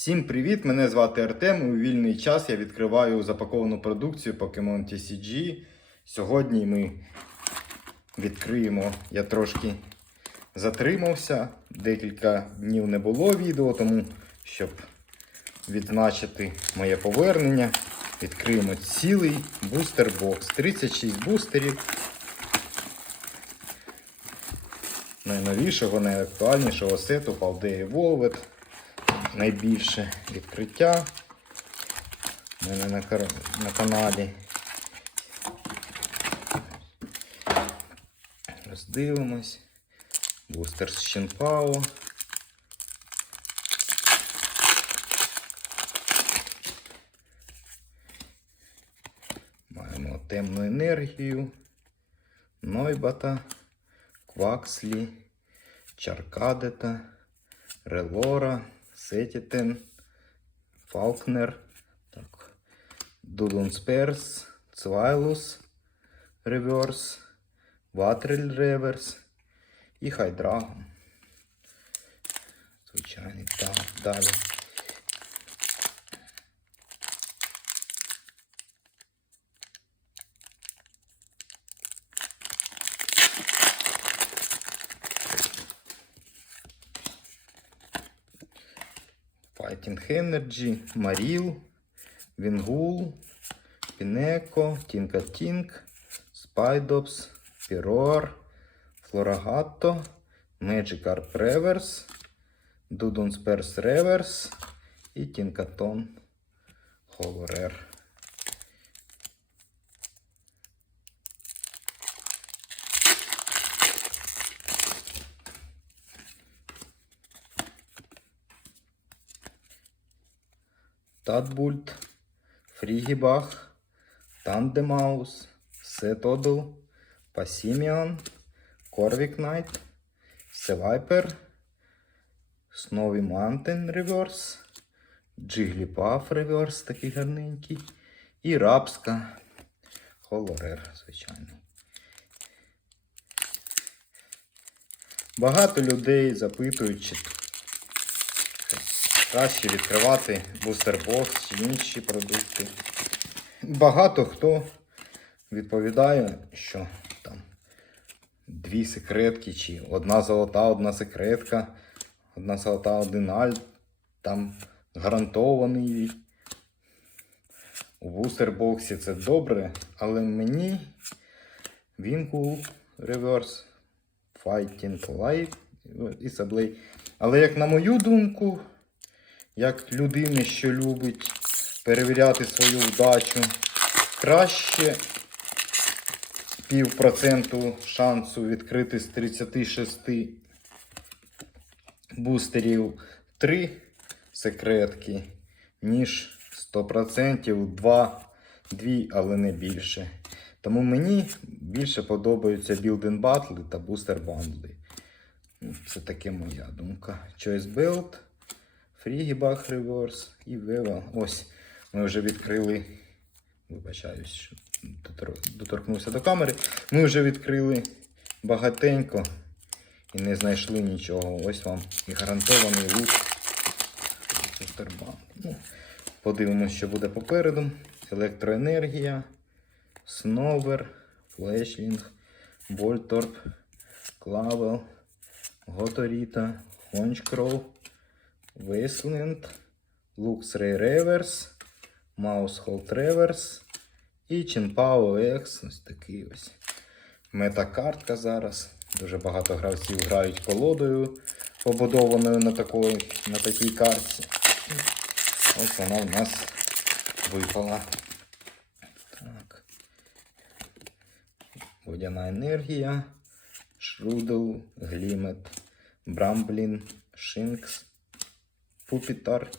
Всім привіт! Мене звати Артем. У вільний час я відкриваю запаковану продукцію Pokemon TCG. Сьогодні ми відкриємо. Я трошки затримався. Декілька днів не було відео, тому щоб відзначити моє повернення, відкриємо цілий бустер-бокс. 36 бустерів. Найновішого, найактуальнішого сету Paldea Evolved найбільше відкриття у мене на, кар- на каналі. Роздивимось. Бустер з Щенпао. Маємо темну енергію, Нойбата, Квакслі, Чаркадета, Релора, Сетітен, Фалкнер, так, Дудунсперс, Цвайлус Реверс, Ватрель Реверс і Хайдрагон. Звичайний так, далі. Fighting Energy, Maril, Вінгул, Пінеко, Тінка Тінк, Спайдопс, Пірор, Magic Arp Reverse, Дудунсперс Реверс і Тінкатон Холорер. Татбульт, Фрігібах, Тандемаус, Сетодл, Пасіміон, Корвік Найт, Севайпер, Снові Мантен Реверс, Джигліпаф Реверс, такий гарненький, і Рапска Холорер, звичайний. Багато людей запитують, чи краще відкривати бустербокс чи інші продукти. Багато хто відповідає, що там дві секретки, чи одна золота, одна секретка, одна золота, один альт, там гарантований. У бустербоксі це добре, але мені Вінкул Reverse Fighting Light і Саблей. Але як на мою думку, як людини, що любить перевіряти свою вдачу, краще півпроценту шансу відкрити з 36 бустерів 3 секретки, ніж 100% 2, 2, але не більше. Тому мені більше подобаються білден батли та бустер бандли. Це таке моя думка. Choice Belt. Фрігібах реверс і Вева. Ось ми вже відкрили. Вибачаюсь, що доторкнувся до камери. Ми вже відкрили багатенько і не знайшли нічого. Ось вам і гарантований лук. Ну, подивимось, що буде попереду. Електроенергія, Сновер, Флешлінг, Вольторп, Клавел, Готоріта, Хончкроу. Wasteland, Luxray Reverse, Mousehold Reverse і Chinpao X. Ось такий ось. Метакартка зараз. Дуже багато гравців грають колодою, побудованою на, такої, на такій картці. Ось вона у нас випала. Так. Водяна енергія, Шрудл, Глімет, Брамблін, Шинкс. Пупітар,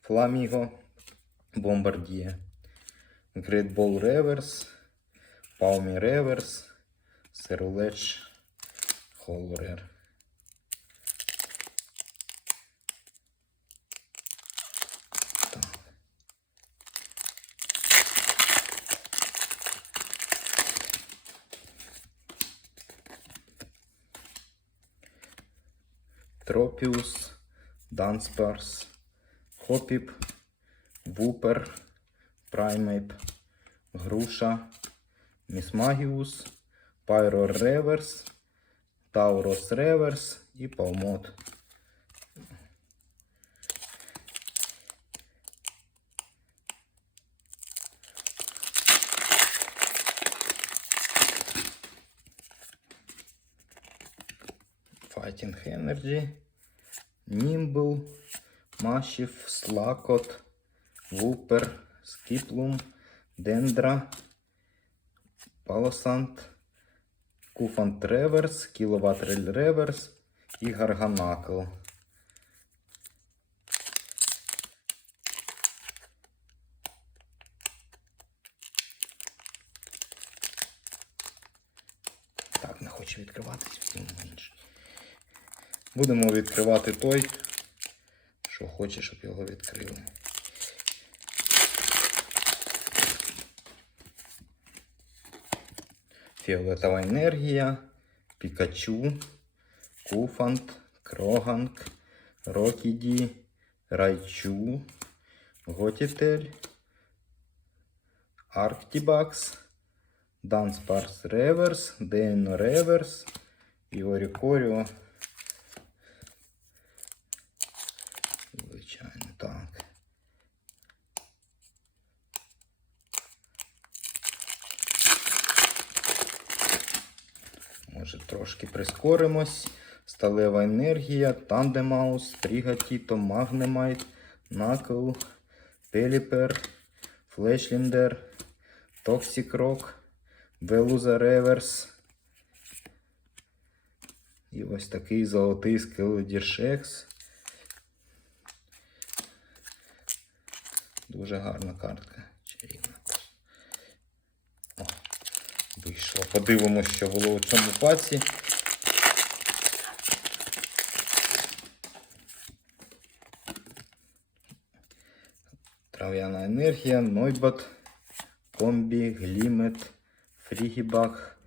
Фламіго, Бомбардіє, Ball Reverse, Palmy Reverse, Серулеч, Холрер. Тропіус, Данспарс, Хопіп, Вупер, Праймейп, Груша, Місмагіус, Пайро Реверс, Таурос Реверс і Палмот. Fighting Energy, Nimble, Машів, Слакот, Вупер, Скіплум, Дендра, Палосант, Куфант Реверс, Кіловат Реверс і Гарганакл. Будемо відкривати той, що хоче, щоб його відкрили. Фіолетова енергія, Пікачу, Куфант, Кроганг, Рокіді, Райчу, Готітель, Арктібакс, Данспарс Реверс, Дейно Реверс і Орікоріо. Звичайно, так. Може трошки прискоримось. Сталева енергія, Тандемаус, Трігатіто, Магнемайт, Накл, Пеліпер, Флешліндер, Токсікрок, Велуза Реверс. І ось такий золотий скеледіршекс. Дуже гарна картка. Вийшло. Подивимося, що було у цьому паці. Енергія, Нойбат, Комбі, Глімет, Фрігібах,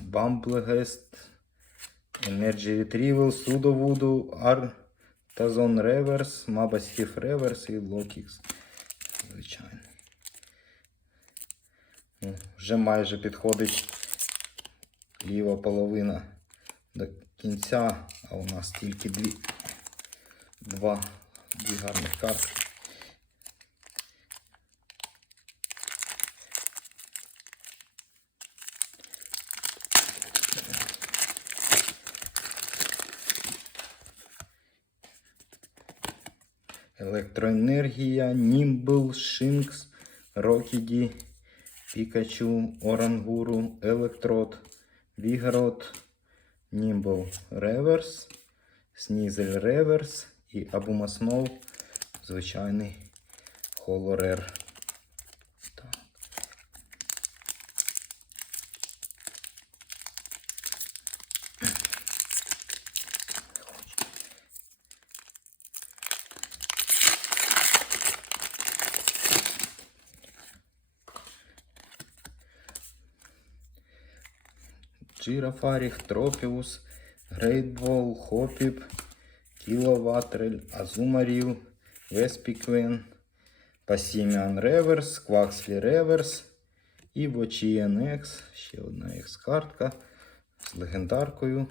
Бамблегест, Energy Retrieval, Судовуду, Ар, Тазон Реверс, Мабастіф Реверс і Локікс. Звичайно. Ну, вже майже підходить ліва половина до кінця, а у нас тільки дві, два, дві гарних карти. Електроенергія, Німбл, Шинкс, Рокіді, Пікачу, Орангуру, Електрод, Вігрот, Німбл Реверс, Снізель Реверс і Абумаснов, звичайний Холорер. Так. Джирафаріх, Тропіус, Грейтбол, Хопіп, Кіловатрель, Азумаріл, Веспіквен, Пасіміан Реверс, Квакслі Реверс і Вочієн Екс. Ще одна екс-картка з легендаркою.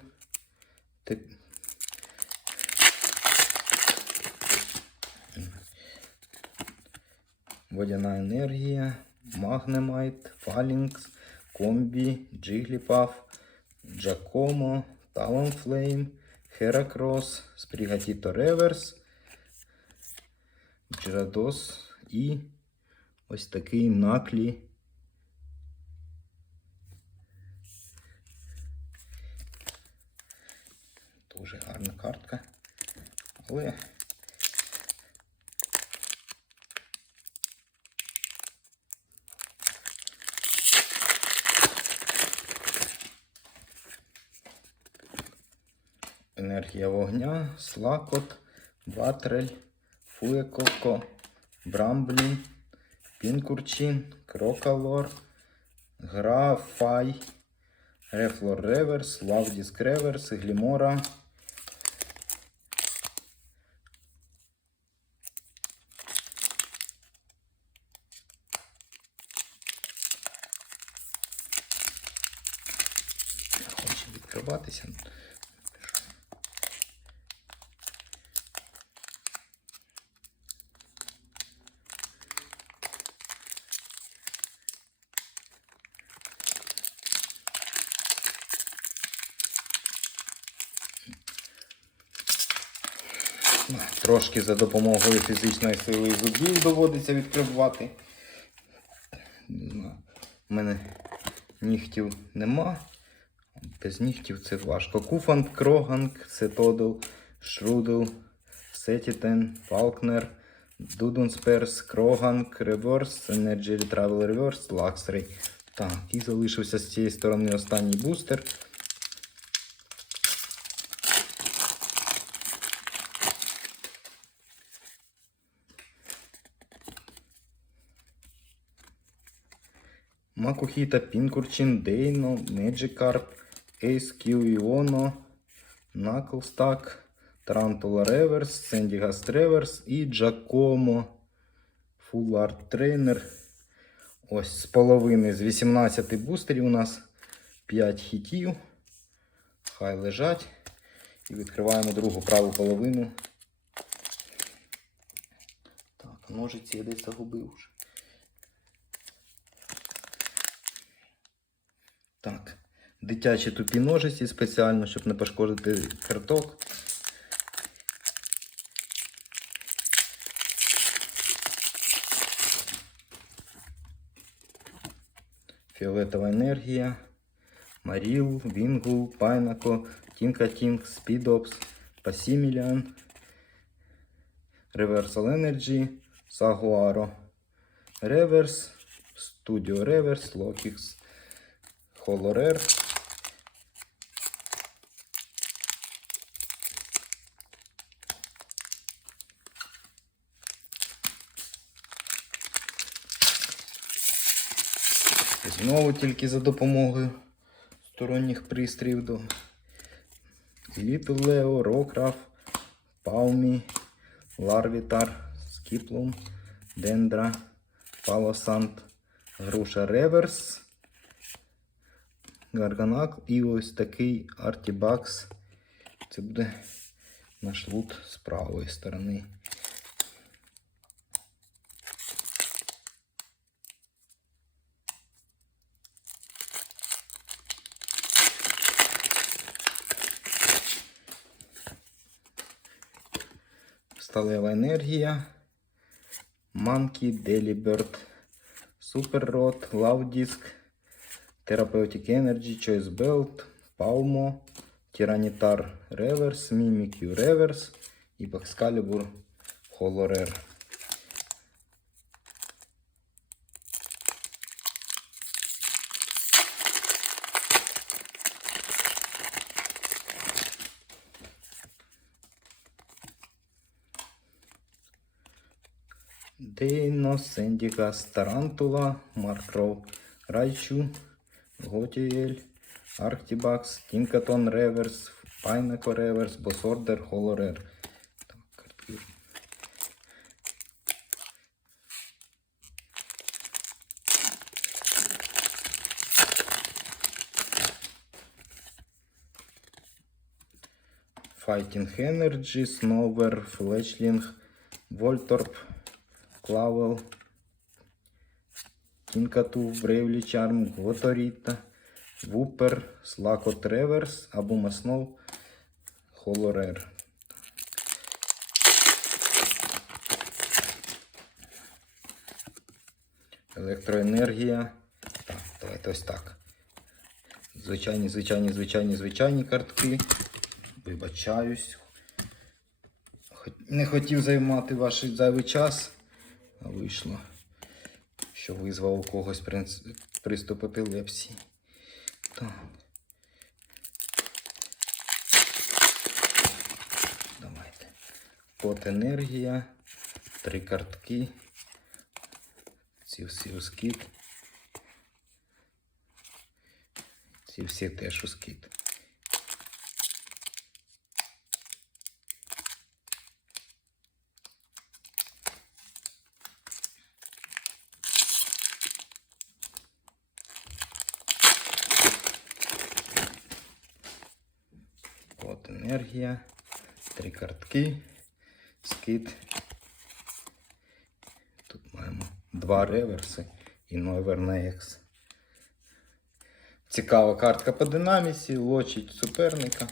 Водяна енергія, Магнемайт, Фалінкс, Комбі, Джигліпаф, Джакомо, Талонфлейм, Херакрос, Спрігатіто Реверс, Джирадос і ось такий наклі. Дуже гарна картка. Але Ієрархія вогня, слакот, ватрель, фуекоко, брамблін, пінкурчин, крокалор, графай, рефлор реверс, лавдіс реверс, глімора. Хоче відкриватися. Трошки за допомогою фізичної сили зубів доводиться відкривати. Не знаю. У мене нігтів нема. Без нігтів це важко. Куфанг, Кроганг, Сетодл, Шрудл, Сетітен, Фалкнер, Дудунсперс, Кроганг, Реверс, Energy Travel Reverse, Luxray. Так, і залишився з цієї сторони останній бустер. Макухіта, Пінкурчин, Дейно, Меджикарп, Ace Q Іоно, Наклстак, Тарантула Реверс, Сендігаст Реверс і Джакомо. Full Art Trainer. Ось з половини з 18 бустерів у нас 5 хітів. Хай лежать. І відкриваємо другу праву половину. Так, ножиці я десь загубив вже. Так, дитячі тупі ножиці спеціально, щоб не пошкодити карток. Фіолетова енергія, Маріл, Вінгул, Пайнако, Тінкатінг, Спідопс, Пасімілян, Reversal Energy, Сагуаро, Реверс, Studio Reverse, Lokix, Холорер. Знову тільки за допомогою сторонніх пристроїв до Little Leo, Rockruff, Palmy, Larvitar, Skiplum, Dendra, Palossand, Груша Реверс. Гарганак і ось такий Артібакс. Це буде наш лут з правої сторони. Сталева енергія. Monkey, Delibird, Super Rod, Love Disc, Therapeutic Energy, Choice Belt, Palmo, Tyranitar Reverse, Mimikyu Reverse і Baxcalibur Holo Дейно, Сендігас, Тарантула, Маркров, Райчу, Готіель, Арктібакс, Тінкатон Реверс, Пайнако Реверс, Босордер, Холорер. Так. Fighting Energy, Snover, Fletchling, Voltorp, Клавел, Кінкату, Бревлі Чарм, Готоріта, Вупер, Слакот Реверс або Маснов Холорер. Електроенергія. Так, давайте ось так. Звичайні, звичайні, звичайні, звичайні картки. Вибачаюсь. Не хотів займати ваш зайвий час, а вийшло, що визвав у когось приступ епілепсії. Так. Давайте. Код енергія. Три картки. Ці всі у скид. Ці всі теж у скид. Енергія, три картки, скид. Тут маємо два реверси і новер на екс. Цікава картка по динаміці, лочить суперника.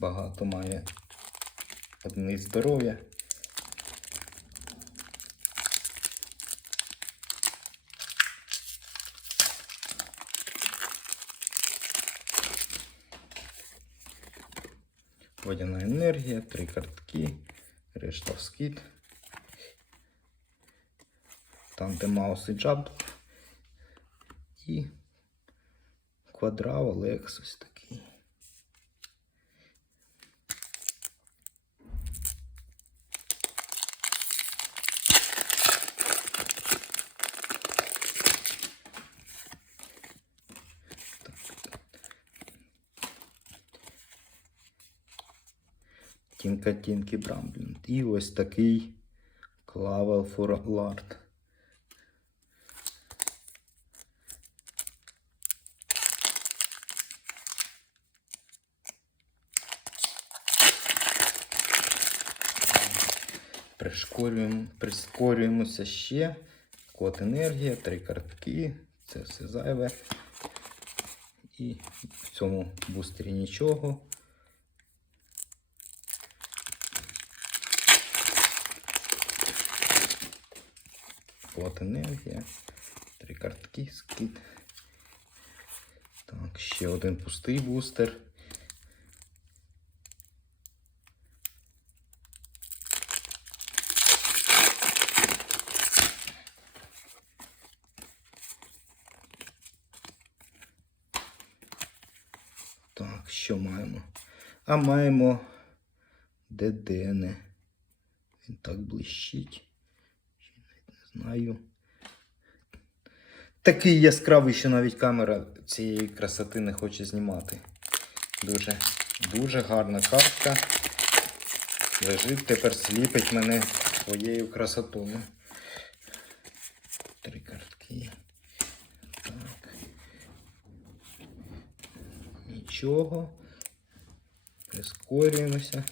Багато має одне здоров'я. Водяна енергія, три картки, решта в скіт. Маус і джаб. І квадрав Олекс такий. Тінка І ось такий Клавел Форлард. Пришкорюємо, прискорюємося ще. Код енергія, три картки. Це все зайве. І в цьому бустері нічого. Код енергія. Три картки, скид. Так, ще один пустий бустер. Так, що маємо? А маємо Дедене. Він так блищить. Знаю. Такий яскравий, що навіть камера цієї красоти не хоче знімати. Дуже, дуже гарна картка. Лежить, тепер сліпить мене своєю красотою. Три картки. Так. Нічого. Прискорюємося.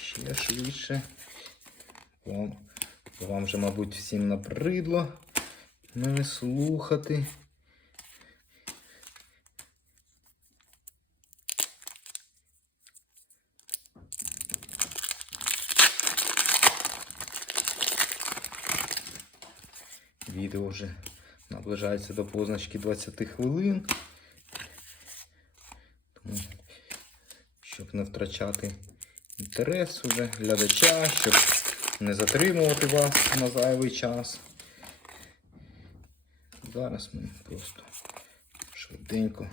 Ще швидше. Вам, вам же, мабуть, всім набридло мене слухати. Відео вже наближається до позначки 20 хвилин. Тому, щоб не втрачати інтерес уже глядача, щоб не затримувати вас на зайвий час. Зараз ми просто швиденько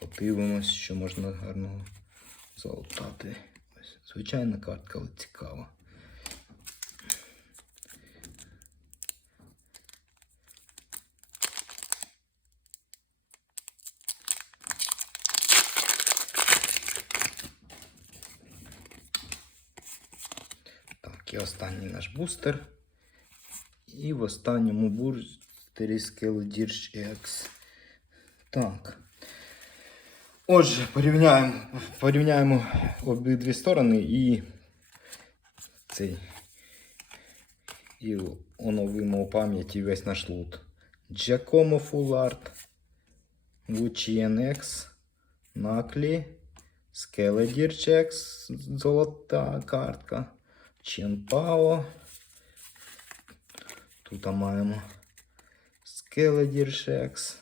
подивимось, що можна гарного залутати. Звичайна картка, але цікава. Так, і останній наш бустер. І в останньому бустері Skeledirge X. Так. Отже, порівняємо, порівняємо обидві сторони і цей. І оновимо у пам'яті весь наш лут. Giacomo Full Art, Lucien X, Наклі, X, золота картка. Ченпао. Тут маємо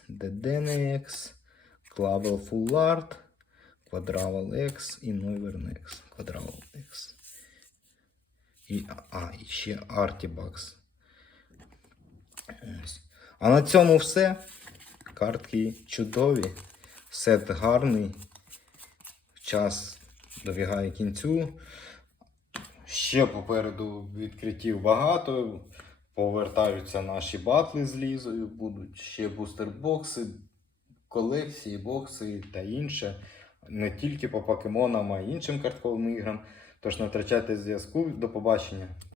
DDNX, Clavel Full Art, Quadraval X і X. Quadraval X. І, а, і ще Artibucks. Ось. А на цьому все. Картки чудові. Сет гарний. Час добігає кінцю. Ще попереду відкриттів багато. Повертаються наші батли з лізою, будуть ще бустер-бокси, колекції, бокси та інше. Не тільки по покемонам, а й іншим картковим іграм. Тож не втрачайте зв'язку. До побачення.